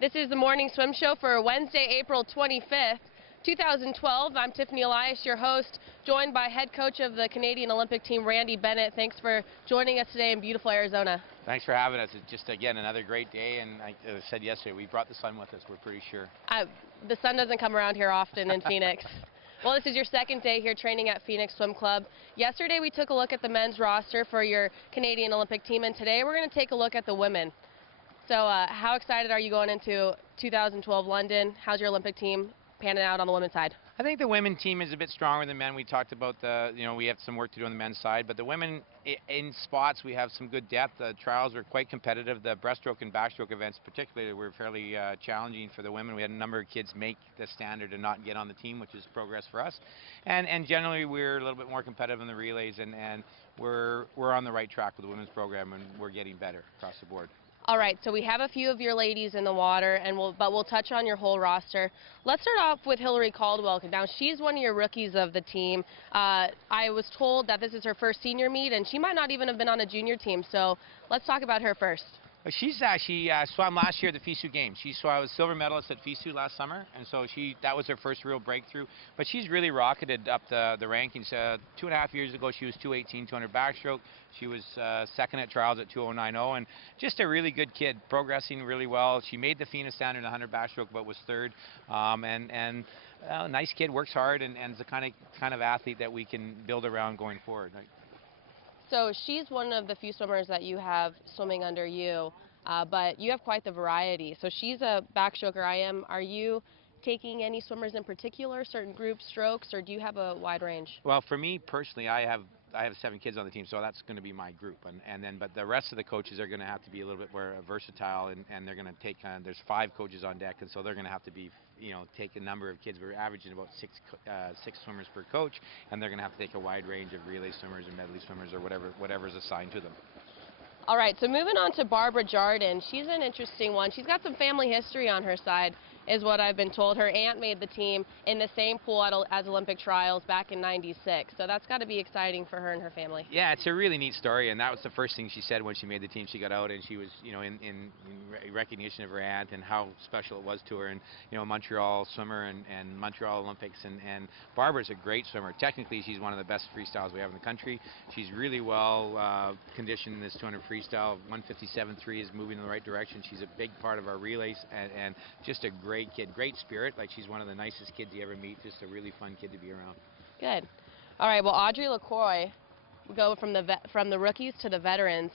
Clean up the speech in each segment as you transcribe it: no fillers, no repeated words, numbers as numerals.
This is the morning swim show for Wednesday, April 25th, 2012. I'm Tiffany Elias, your host, joined by head coach of the Canadian Olympic team, Randy Bennett. Thanks for joining us today in beautiful Arizona. Thanks for having us. It's just, again, another great day, and as I said yesterday, we brought the sun with us, we're pretty sure. The sun doesn't come around here often in Phoenix. Well, this is your second day here training at Phoenix Swim Club. Yesterday we took a look at the men's roster for your Canadian Olympic team, and today we're going to take a look at the women. So how excited are you going into 2012 London? How's your Olympic team panning out on the women's side? I think the women's team is a bit stronger than men. We talked about we have some work to do on the men's side, but the women in spots we have some good depth. The trials were quite competitive. The breaststroke and backstroke events particularly were fairly challenging for the women. We had a number of kids make the standard and not get on the team, which is progress for us. And generally we're a little bit more competitive in the relays, and we're on the right track with the women's program, and we're getting better across the board. All right, so we have a few of your ladies in the water, and we'll touch on your whole roster. Let's start off with Hillary Caldwell. Now, she's one of your rookies of the team. I was told that this is her first senior meet, and she might not even have been on a junior team, so let's talk about her first. She's actually swam last year at the FISU Games. She was silver medalist at FISU last summer, and so that was her first real breakthrough. But she's really rocketed up the rankings. 2.5 years ago, she was 218, 200 backstroke. She was second at trials at 2090, and just a really good kid, progressing really well. She made the FINA standard in 100 backstroke, but was third. Nice kid, works hard, and is the kind of athlete that we can build around going forward. So she's one of the few swimmers that you have swimming under you, but you have quite the variety. So she's a backstroker. Are you taking any swimmers in particular, certain group strokes, or do you have a wide range? Well, for me personally, I have 7 kids on the team, so that's going to be my group, but the rest of the coaches are going to have to be a little bit more versatile, and they're going to take there's 5 coaches on deck, and so they're going to have to be take a number of kids. We're averaging about 6 swimmers per coach, and they're going to have to take a wide range of relay swimmers or medley swimmers or whatever's assigned to them. All right, so moving on to Barbara Jardin. She's an interesting one. She's got some family history on her side, is what I've been told. Her aunt made the team in the same pool as Olympic trials back in '96, so that's got to be exciting for her and her family. Yeah, it's a really neat story, and that was the first thing she said when she made the team. She got out, and she was, in recognition of her aunt and how special it was to her, and Montreal swimmer and Montreal Olympics, and Barbara's a great swimmer. Technically, she's one of the best freestyles we have in the country. She's really well conditioned in this 200 freestyle. 157.3 is moving in the right direction. She's a big part of our relays, and just a great kid, great spirit. Like, she's one of the nicest kids you ever meet. Just a really fun kid to be around. Good. All right. Well, Audrey LaCroix, we go from the rookies to the veterans.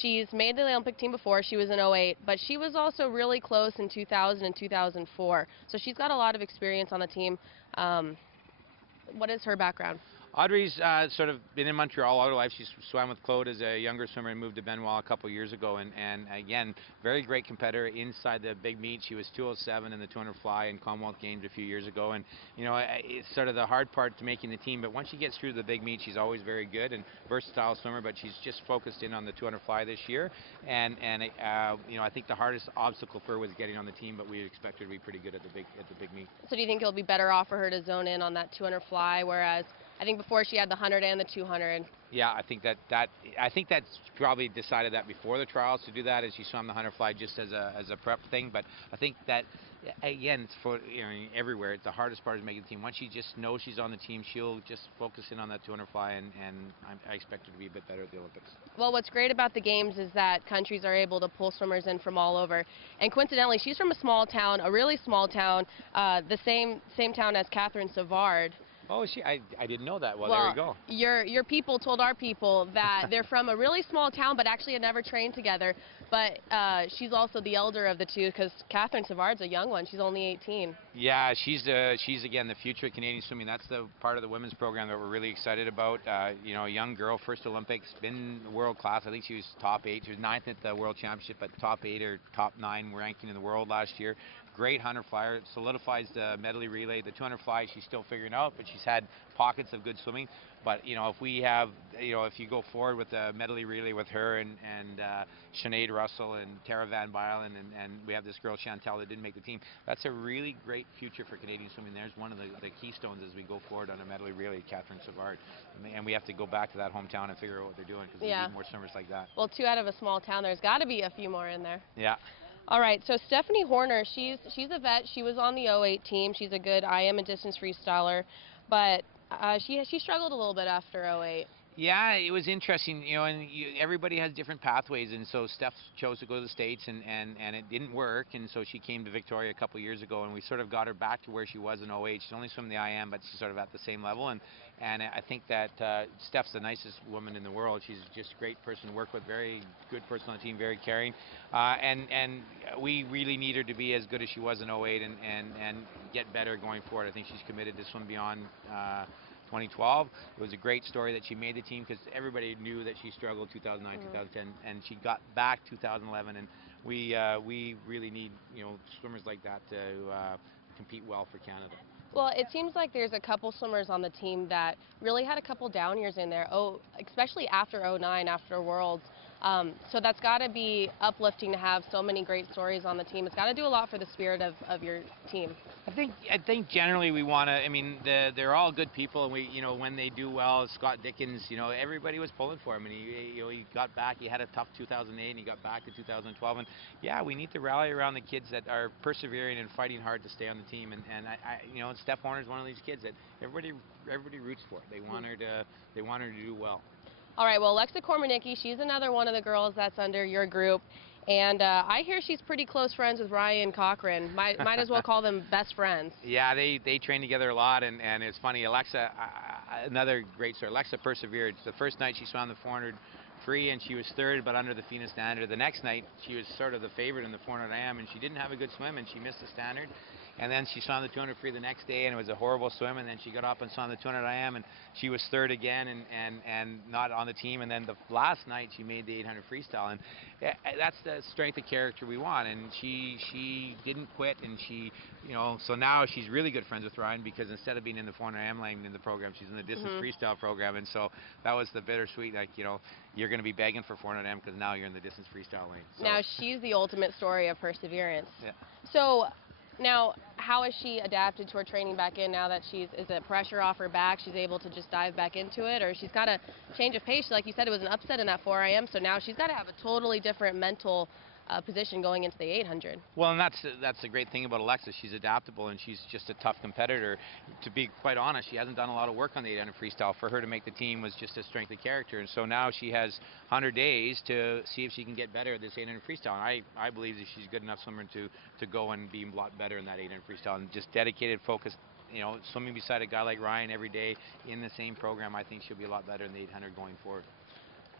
She's made the Olympic team before. She was in '08, but she was also really close in 2000 and 2004. So she's got a lot of experience on the team. What is her background? Audrey's sort of been in Montreal all her life. She swam with Claude as a younger swimmer and moved to Benoit a couple years ago. And again, very great competitor inside the big meet. She was 207 in the 200 fly in Commonwealth Games a few years ago. And, it's sort of the hard part to making the team. But once she gets through the big meet, she's always very good and versatile swimmer. But she's just focused in on the 200 fly this year. And I think the hardest obstacle for her was getting on the team. But we expect her to be pretty good at the big meet. So do you think it'll be better off for her to zone in on that 200 fly, whereas I think before she had the 100 and the 200. Yeah, I think that's probably decided that before the trials to do that, as she swam the 100 fly just as a prep thing. But I think that again, it's for everywhere. The hardest part is making the team. Once she just knows she's on the team, she'll just focus in on that 200 fly, and I expect her to be a bit better at the Olympics. Well, what's great about the games is that countries are able to pull swimmers in from all over. And coincidentally, she's from a small town, a really small town, the same town as Catherine Savard. Oh, I didn't know that. Well, there you go. Your people told our people that they're from a really small town, but actually had never trained together. But she's also the elder of the two, because Catherine Savard's a young one. She's only 18. Yeah, she's again the future of Canadian swimming. That's the part of the women's program that we're really excited about. A young girl, first Olympics, been world class. I think she was top 8. She was 9th at the World Championship, but top 8 or top 9 ranking in the world last year. great 100 flyer, solidifies the medley relay. The 200 fly she's still figuring out, but she's had pockets of good swimming. But if we have, if you go forward with the medley relay with her and Sinead Russell and Tara Van Bylen and we have this girl Chantel that didn't make the team, that's a really great future for Canadian swimming. There's one of the keystones as we go forward on a medley relay, Catherine Savard, and we have to go back to that hometown and figure out what they're doing because we need more swimmers like that. Well, 2 out of a small town. There's got to be a few more in there. Yeah. All right, so Stephanie Horner, she's a vet. She was on the 08 team. She's a good IM and distance freestyler, but she struggled a little bit after 08. Yeah, it was interesting, and everybody has different pathways, and so Steph chose to go to the States, and it didn't work, and so she came to Victoria a couple years ago, and we sort of got her back to where she was in 08. She's only swum the IM, but she's sort of at the same level, and I think that Steph's the nicest woman in the world. She's just a great person to work with, very good person on the team, very caring, and we really need her to be as good as she was in 08 and get better going forward. I think she's committed to swim beyond 2012. It was a great story that she made the team because everybody knew that she struggled 2009, 2010, and she got back 2011. And we really need swimmers like that to compete well for Canada. Well, it seems like there's a couple swimmers on the team that really had a couple down years in there. Especially after 09, after Worlds. So that's got to be uplifting to have so many great stories on the team. It's got to do a lot for the spirit of your team. I think generally we want to. I mean, they're all good people, and we, when they do well, Scott Dickens, everybody was pulling for him, and he got back. He had a tough 2008, and he got back to 2012, and yeah, we need to rally around the kids that are persevering and fighting hard to stay on the team, and Steph Horner is one of these kids that everybody roots for. They want her to do well. All right, well, Alexa Kormarnycky, she's another one of the girls that's under your group. And I hear she's pretty close friends with Ryan Cochran. Might as well call them best friends. Yeah, they train together a lot, and it's funny. Alexa, another great story. Alexa persevered. The first night she swam the 400 free, and she was third, but under the FINA standard. The next night, she was sort of the favorite in the 400 IM, and she didn't have a good swim, and she missed the standard. And then she swam the 200 free the next day, and it was a horrible swim. And then she got up and swam the 200 IM, and she was third again, and not on the team. And then the last night, she made the 800 freestyle, and that's the strength of character we want. And she didn't quit, and she, so now she's really good friends with Ryan because instead of being in the 400 IM lane in the program, she's in the distance freestyle program. And so that was the bittersweet, like, you're going to be begging for 400 IM because now you're in the distance freestyle lane. So. Now she's the ultimate story of perseverance. Yeah. So. Now, how has she adapted to her training back in now that is it pressure off her back? She's able to just dive back into it, or she's got to change of pace? Like you said, it was an upset in that 4 IM, so now she's got to have a totally different mental position going into the 800. Well, and that's the great thing about Alexa. She's adaptable, and she's just a tough competitor. To be quite honest, she hasn't done a lot of work on the 800 freestyle. For her to make the team was just a strength of character, and so now she has 100 days to see if she can get better at this 800 freestyle. And I believe that she's good enough swimmer to go and be a lot better in that 800 freestyle, and just dedicated, focused, swimming beside a guy like Ryan every day in the same program. I think she'll be a lot better in the 800 going forward.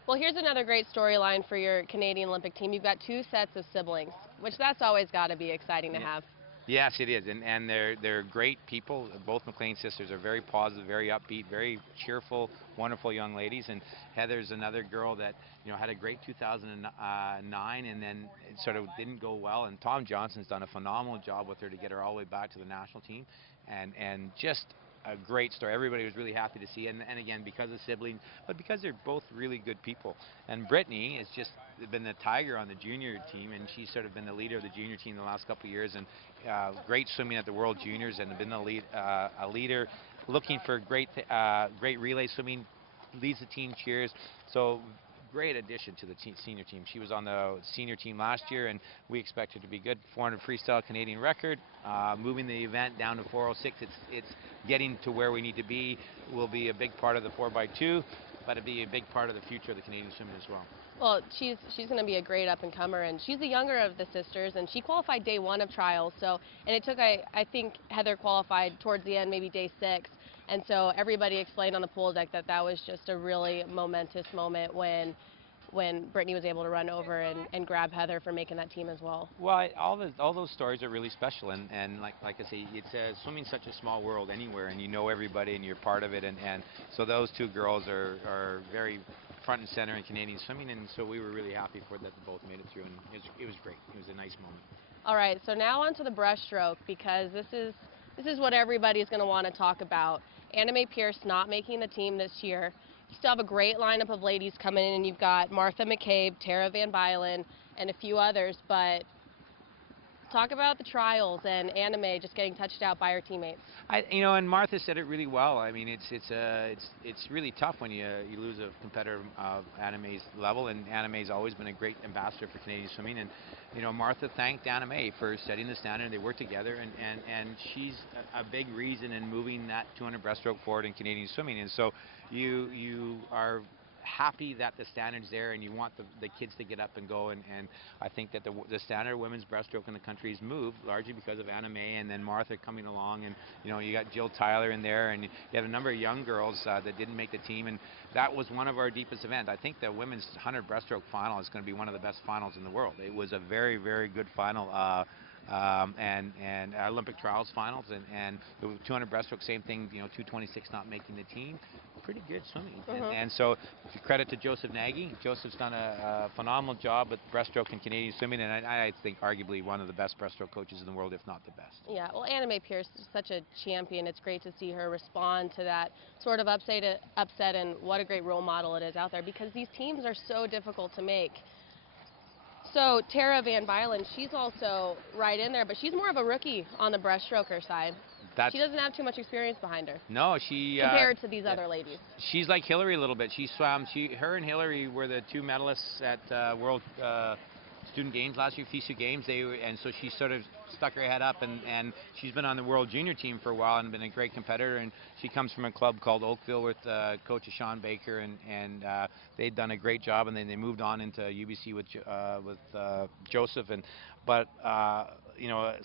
Well, here's another great storyline for your Canadian Olympic team. You've got 2 sets of siblings, which that's always got to be exciting to have. Yes, it is, and they're great people. Both McLean sisters are very positive, very upbeat, very cheerful, wonderful young ladies. And Heather's another girl that had a great 2009, and then it sort of didn't go well. And Tom Johnson's done a phenomenal job with her to get her all the way back to the national team, and just a great story. Everybody was really happy to see it, and again, because of siblings, but because they're both really good people. And Brittany has just been the tiger on the junior team, and she's sort of been the leader of the junior team the last couple of years, and great swimming at the World Juniors, and been a leader, looking for great relay swimming, leads the team cheers. So great addition to the senior team. She was on the senior team last year, and we expect her to be good. 400 freestyle Canadian record, moving the event down to 406. It's getting to where we need to be. Will be a big part of the 4x2, but it'll be a big part of the future of the Canadian swimming as well. Well, she's going to be a great up-and-comer, and she's the younger of the sisters, and she qualified day 1 of trials. So, and it took, I think Heather qualified towards the end, maybe day 6. And so everybody explained on the pool deck that was just a really momentous moment when Brittany was able to run over and grab Heather for making that team as well. Well, all those stories are really special, and like I say, it's swimming's such a small world anywhere, and you know everybody, and you're part of it, and so those 2 girls are very front and center in Canadian swimming, and so we were really happy for that they both made it through, and it was great. It was a nice moment. All right, so now on to the breaststroke, because this is what everybody's going to want to talk about. Anna Mae Pierce not making the team this year. You still have a great lineup of ladies coming in, and you've got Martha McCabe, Tara Van Bylen, and a few others, but talk about the trials and Anna Mae just getting touched out by her teammates. And Martha said it really well. I mean, it's really tough when you lose a competitor of Anna Mae's level, and Anna Mae's always been a great ambassador for Canadian swimming. And Martha thanked Anna Mae for setting the standard. They worked together, and she's a big reason in moving that 200 breaststroke forward in Canadian swimming. And so you are happy that the standard's there, and you want the kids to get up and go, and I think that the standard of women's breaststroke in the country has moved largely because of Anna Mae and then Martha coming along, and you got Jill Tyler in there, and you have a number of young girls that didn't make the team, and that was one of our deepest events. I think the women's 100 breaststroke final is going to be one of the best finals in the world. It was a very, very good final. And Olympic trials finals, and the 200 breaststroke, same thing, 226 not making the team. Pretty good swimming. And so credit to Joseph Nagy. Joseph's done a phenomenal job with breaststroke and Canadian swimming, and I think arguably one of the best breaststroke coaches in the world, if not the best. Yeah, well, Anna Mae Pierce is such a champion. It's great to see her respond to that sort of upset, and what a great role model it is out there, because these teams are so difficult to make. So Tara Van Bylen, she's also right in there, but she's more of a rookie on the breaststroker side. She doesn't have too much experience behind her. No, she compared to these other ladies. She's like Hillary a little bit. She swam. Her and Hillary were the two medalists at World Student Games last year, FISU Games. And so she sort of stuck her head up, and she's been on the World Junior team for a while and been a great competitor. And she comes from a club called Oakville with Coach Sean Baker, and they'd done a great job. And then they moved on into UBC with Joseph. But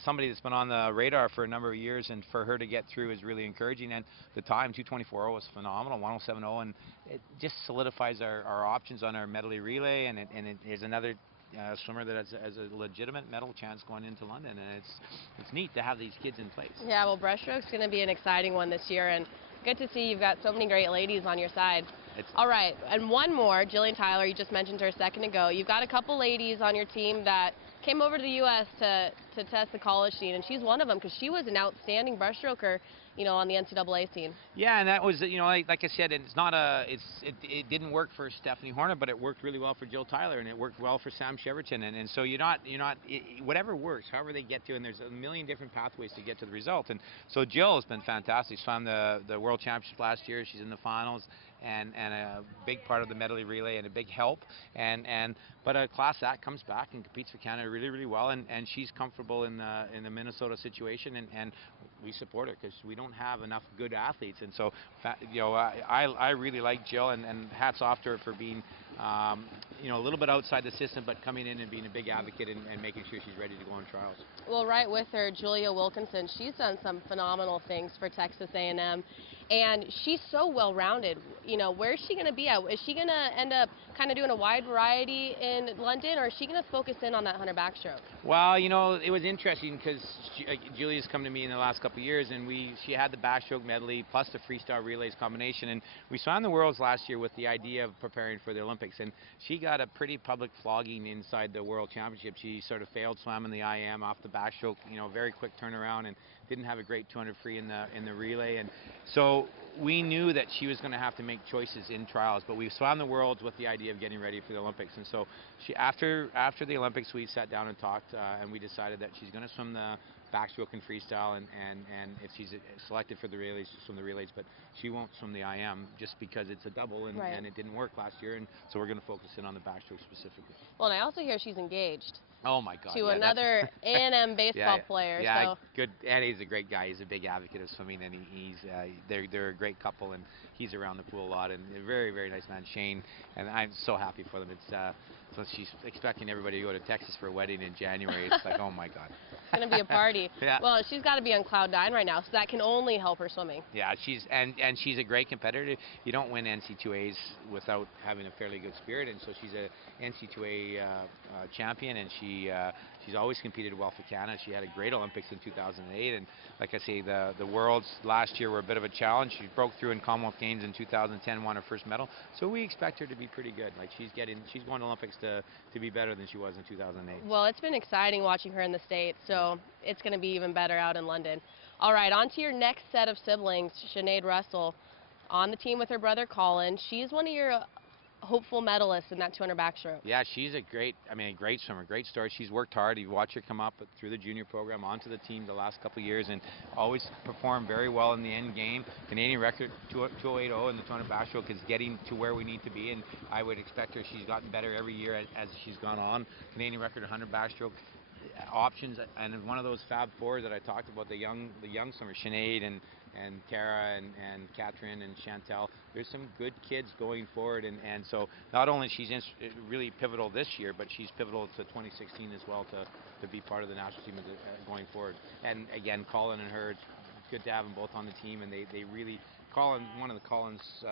somebody that's been on the radar for a number of years, and for her to get through is really encouraging. And the time, 2:24.0, was phenomenal, 1:07.0, and it just solidifies our options on our medley relay, and it is another swimmer that has a legitimate medal chance going into London, and it's neat to have these kids in place. Yeah, well, breaststroke's going to be an exciting one this year, and good to see you've got so many great ladies on your side. All right, and one more, Jillian Tyler, you just mentioned her a second ago. You've got a couple ladies on your team that came over to the U.S. to test the college scene, and she's one of them because she was an outstanding breaststroker, on the NCAA scene. Yeah, and that was, like I said, it's not it didn't work for Stephanie Horner, but it worked really well for Jill Tyler, and it worked well for Sam Cheverton, and so whatever works, however they get to, and there's a million different pathways to get to the result, and so Jill has been fantastic. She swam the World Championship last year. She's in the finals, and a big part of the medley relay, and a big help, but a class act comes back and competes for Canada really, really well, and she's comfortable in the Minnesota situation, and we support her because we don't have enough good athletes, and so I really like Jill, and hats off to her for being a little bit outside the system, but coming in and being a big advocate and making sure she's ready to go on trials. Well, right with her, Julia Wilkinson, she's done some phenomenal things for Texas A&M, and she's so well-rounded. Where's she going to be at? Is she going to end up kind of doing a wide variety in London, or is she going to focus in on that 100 backstroke? Well, it was interesting because Julia's come to me in the last couple of years, and she had the backstroke medley plus the freestyle relays combination, and we swam the Worlds last year with the idea of preparing for the Olympics, and she got a pretty public flogging inside the World Championship. She sort of failed swam in the IM off the backstroke, very quick turnaround, and didn't have a great 200 free in the relay, and so we knew that she was going to have to make choices in trials, but we swam the Worlds with the idea of getting ready for the Olympics, and so after the Olympics we sat down and talked, and we decided that she's going to swim the backstroke and freestyle, and if she's selected for the relays, she'll swim the relays, but she won't swim the IM just because it's a double, and it didn't work last year, and so we're going to focus in on the backstroke specifically. Well, and I also hear she's engaged. Oh my God! To another A&M baseball player. Yeah, so. Good. And he's a great guy. He's a big advocate of swimming, and they're a great couple, and he's around the pool a lot, and a very, very nice man, Shane. And I'm so happy for them. So she's expecting everybody to go to Texas for a wedding in January. It's like, oh my God. It's going to be a party. Yeah. Well, she's got to be on cloud 9 right now, so that can only help her swimming. Yeah, she's a great competitor. You don't win NC2As without having a fairly good spirit, and so she's a NC2A champion, and she's always competed well for Canada. She had a great Olympics in 2008, and like I say, the Worlds last year were a bit of a challenge. She broke through in Commonwealth Games in 2010, won her first medal. So we expect her to be pretty good. Like she's going to Olympics to be better than she was in 2008. Well, it's been exciting watching her in the States, so it's going to be even better out in London. All right, on to your next set of siblings, Sinead Russell, on the team with her brother Colin. She's one of your hopeful medalists in that 200 backstroke. Yeah, she's a great swimmer, great story. She's worked hard. You watch her come up through the junior program onto the team the last couple of years and always performed very well in the end game. Canadian record 2:08:0 in the 200 backstroke is getting to where we need to be, and I would expect her. She's gotten better every year as she's gone on. Canadian record 100 backstroke options, and one of those Fab Fours that I talked about, the young swimmers, Sinead and Tara and Catherine and Chantel. There's some good kids going forward, and so not only she's really pivotal this year, but she's pivotal to 2016 as well to be part of the national team going forward. And again, Colin and her, it's good to have them both on the team, and they really. One of Colin's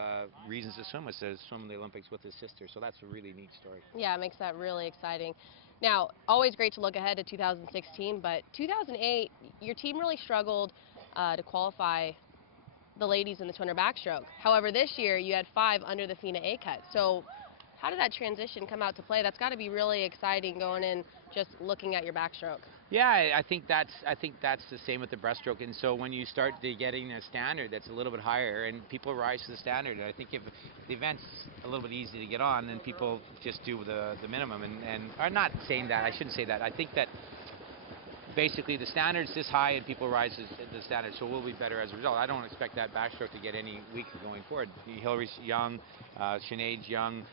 reasons to swim was to swim in the Olympics with his sister, so that's a really neat story. Yeah, it makes that really exciting. Now, always great to look ahead to 2016, but 2008, your team really struggled to qualify the ladies in the 200 backstroke. However, this year you had 5 under the FINA A cut. So how did that transition come out to play? That's got to be really exciting going in just looking at your backstroke. Yeah, I think that's the same with the breaststroke. And so when you start getting a standard that's a little bit higher, and people rise to the standard, I think if the event's a little bit easy to get on, then people just do the minimum. And I'm not saying that. I shouldn't say that. I think that basically the standard's this high and people rise to the standard, so we'll be better as a result. I don't expect that backstroke to get any weaker going forward. Hillary's young, Sinead's young,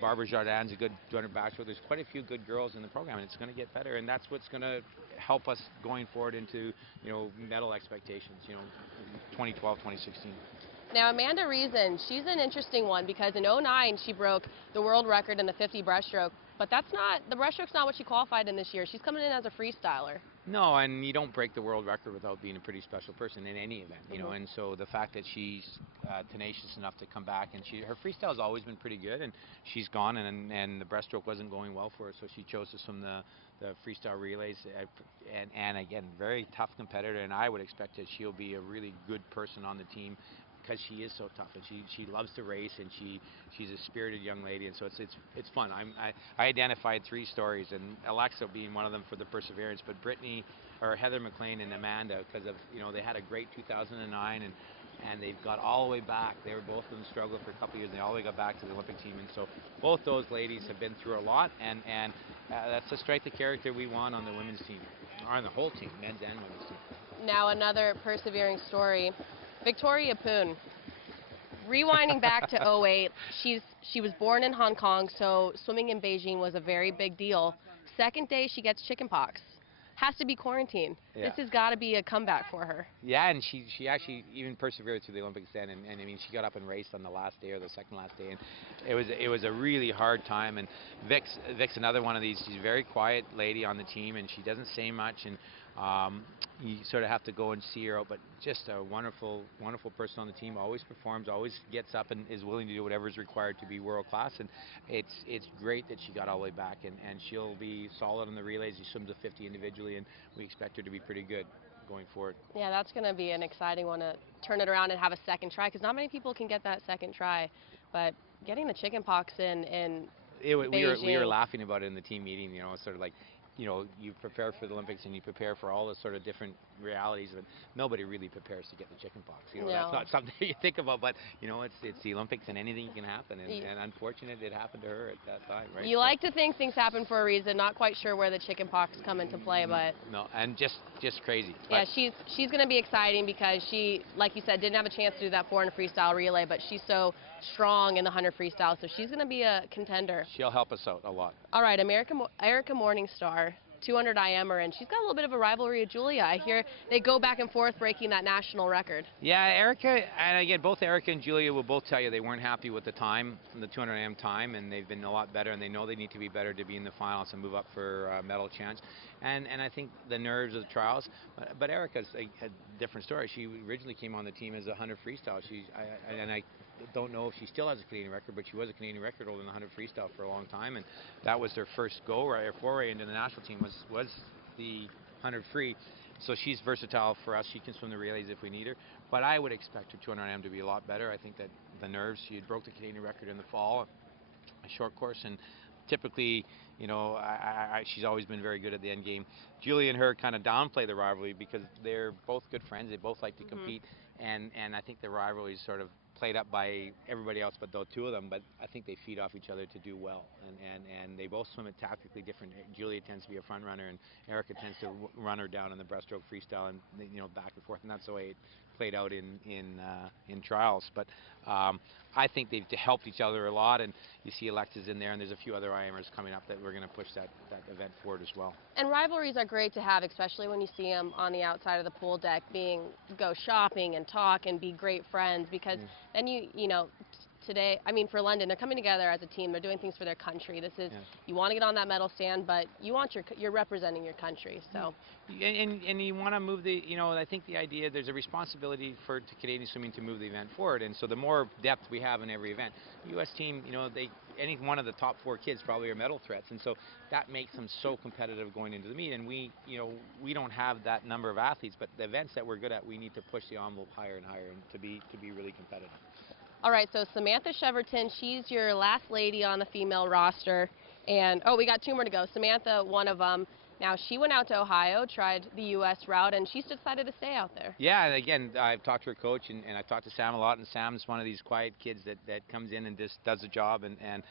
Barbara Jardin's a good 200 backstroke. There's quite a few good girls in the program, and it's going to get better, and that's what's going to help us going forward into medal expectations, 2012, 2016. Now, Amanda Reason, she's an interesting one because in 2009 she broke the world record in the 50 breaststroke, but the breaststroke's not what she qualified in this year. She's coming in as a freestyler. No, and you don't break the world record without being a pretty special person in any event, and so the fact that she's tenacious enough to come back, and her freestyle has always been pretty good, and she's gone, and the breaststroke wasn't going well for her, so she chose to swim the freestyle relays, and again, very tough competitor, and I would expect that she'll be a really good person on the team, because she is so tough, and she loves to race, and she's a spirited young lady, and so it's fun. I identified 3 stories, and Alexa being one of them for the perseverance, but Brittany or Heather McLean and Amanda, because of they had a great 2009, and they've got all the way back. They were both of them struggled for a couple of years, and they all the way got back to the Olympic team, and so both those ladies have been through a lot, and that's the strength of character we want on the women's team, or on the whole team, men's and women's team. Now another persevering story. Victoria Poon, rewinding back to 2008, she was born in Hong Kong, so swimming in Beijing was a very big deal. Second day, she gets chickenpox. Has to be quarantined. Yeah. This has got to be a comeback for her. Yeah, and she actually even persevered through the Olympics then, and I mean, she got up and raced on the last day or the second last day, and it was a really hard time. And Vic's another one of these. She's a very quiet lady on the team, and she doesn't say much, and you sort of have to go and see her out, but just a wonderful person on the team. Always performs, always gets up and is willing to do whatever is required to be world class, and it's great that she got all the way back, and she'll be solid on the relays. She swims a 50 individually, and we expect her to be pretty good going forward. Yeah, that's going to be an exciting one to turn it around and have a second try, because not many people can get that second try, but getting the chickenpox in Beijing. We were laughing about it in the team meeting, sort of like, you prepare for the Olympics and you prepare for all the sort of different realities, but nobody really prepares to get the chickenpox. No. That's not something you think about, but it's the Olympics and anything can happen, and unfortunate it happened to her at that time, right? You like to think things happen for a reason. Not quite sure where the chickenpox come into play, but no, and just crazy. Yeah, she's going to be exciting because she, like you said, didn't have a chance to do that 400 freestyle relay, but she's so strong in the 100 freestyle, so she's going to be a contender. She'll help us out a lot. All right, Erica Morningstar, 200 IMer, and she's got a little bit of a rivalry with Julia. I hear they go back and forth breaking that national record. Yeah, Erica, and again, both Erica and Julia will both tell you they weren't happy with the time, the 200 IM time, and they've been a lot better, and they know they need to be better to be in the finals and move up for a medal chance. And I think the nerves of the trials, but Erica's a different story. She originally came on the team as a 100 freestyle. I don't know if she still has a Canadian record, but she was a Canadian record holder in the 100 freestyle for a long time, and that was their first foray into the national team was the 100 free. So she's versatile for us. She can swim the relays if we need her, but I would expect her 200 IM to be a lot better. I think that the nerves, she broke the Canadian record in the fall, a short course, and typically, she's always been very good at the end game. Julie and her kind of downplay the rivalry because they're both good friends. They both like to compete, and I think the rivalry is sort of played up by everybody else but the two of them. But I think they feed off each other to do well, and they both swim it tactically different. Julia tends to be a front runner, and Erica tends to run her down in the breaststroke freestyle, and back and forth, and that's the way it played out in trials. But I think they've helped each other a lot, and you see Alexa's in there, and there's a few other IMers coming up that we're going to push that event forward as well. And rivalries are great to have, especially when you see them on the outside of the pool deck, go shopping and talk and be great friends, because then today, I mean, for London, they're coming together as a team. They're doing things for their country. This is, you want to get on that medal stand, but you're representing your country. So. And you want to move I think the idea, there's a responsibility to Canadian swimming to move the event forward. And so the more depth we have in every event, the U.S. team, any one of the top 4 kids probably are medal threats. And so that makes them so competitive going into the meet. And we don't have that number of athletes, but the events that we're good at, we need to push the envelope higher and higher and to be really competitive. All right, so Samantha Cheverton, she's your last lady on the female roster. And, we got 2 more to go. Samantha, one of them. Now, she went out to Ohio, tried the U.S. route, and she's decided to stay out there. Yeah, and again, I've talked to her coach, and I've talked to Sam a lot, and Sam's one of these quiet kids that comes in and just does the job, and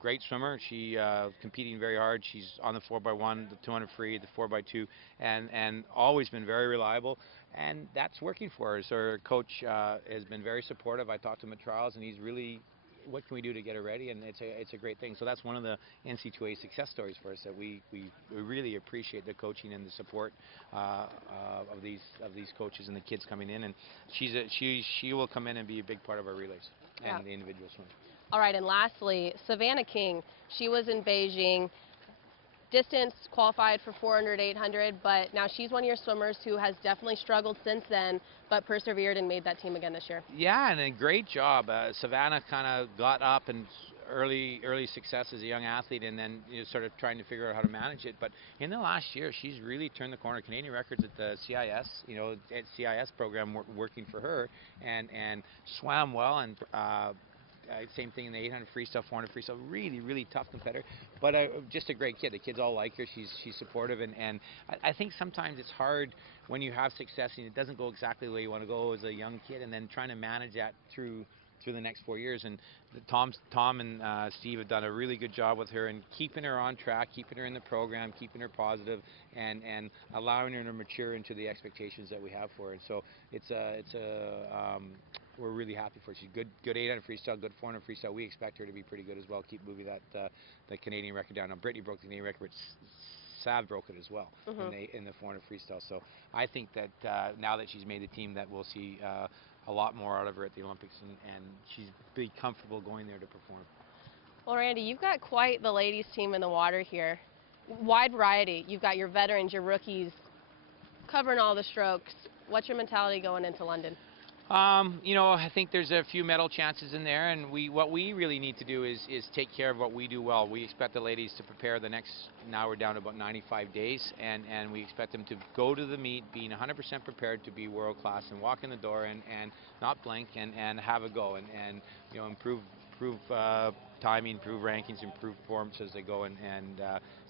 great swimmer. She competing very hard. She's on the 4x1, the 200 free, the 4x2, and always been very reliable, and that's working for her. So her coach has been very supportive. I talked to him at trials, and he's really, what can we do to get her ready? And it's a great thing. So that's one of the NC2A success stories for us, that we really appreciate the coaching and the support of these coaches and the kids coming in. And she will come in and be a big part of our relays and the individual swim. All right, and lastly, Savannah King. She was in Beijing. Distance qualified for 400, 800, but now she's one of your swimmers who has definitely struggled since then, but persevered and made that team again this year. Yeah, and a great job. Savannah kind of got up and early success as a young athlete, and then sort of trying to figure out how to manage it. But in the last year, she's really turned the corner. Canadian records at the CIS, at CIS program working for her, and swam well, and same thing in the 800 freestyle, 400 freestyle. Really tough competitor, but just a great kid. The kids all like her. She's supportive, and I think sometimes it's hard when you have success and it doesn't go exactly the way you want to go as a young kid, and then trying to manage that through the next 4 years. And Tom and Steve have done a really good job with her and keeping her on track, keeping her in the program, keeping her positive, and allowing her to mature into the expectations that we have for her. And so we're really happy for her. She's good 800 freestyle, good 400 freestyle. We expect her to be pretty good as well. Keep moving the Canadian record down. Now Brittany broke the Canadian record, but Sav broke it as well in the 400 freestyle. So I think that now that she's made the team, that we'll see a lot more out of her at the Olympics, and she's be comfortable going there to perform. Well, Randy, you've got quite the ladies team in the water here. Wide variety. You've got your veterans, your rookies, covering all the strokes. What's your mentality going into London? I think there's a few medal chances in there, and what we really need to do is take care of what we do well. We expect the ladies to prepare now we're down to about 95 days, and we expect them to go to the meet being 100% prepared to be world class and walk in the door and not blink and have a go and improve timing, improve rankings, improve forms as they go and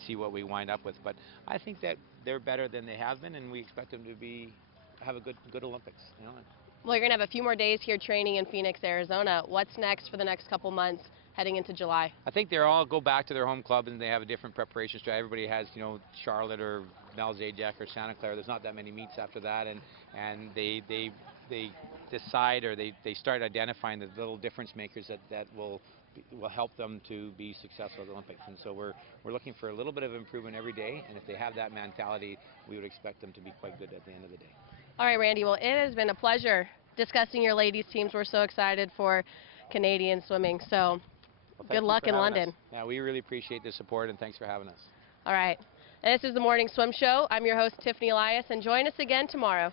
see what we wind up with. But I think that they're better than they have been, and we expect them to have a good Olympics. Well, you're going to have a few more days here training in Phoenix, Arizona. What's next for the next couple months heading into July? I think they all go back to their home club and they have a different preparation strategy. Everybody has, Charlotte or Malzajac or Santa Clara. There's not that many meets after that, and they decide, or they start identifying the little difference makers that will help them to be successful at the Olympics. And so we're looking for a little bit of improvement every day, and if they have that mentality, we would expect them to be quite good at the end of the day. All right, Randy, well, it has been a pleasure discussing your ladies' teams. We're so excited for Canadian swimming, so good luck in London. Yeah, we really appreciate the support, and thanks for having us. All right. And this is the Morning Swim Show. I'm your host, Tiffany Elias, and join us again tomorrow.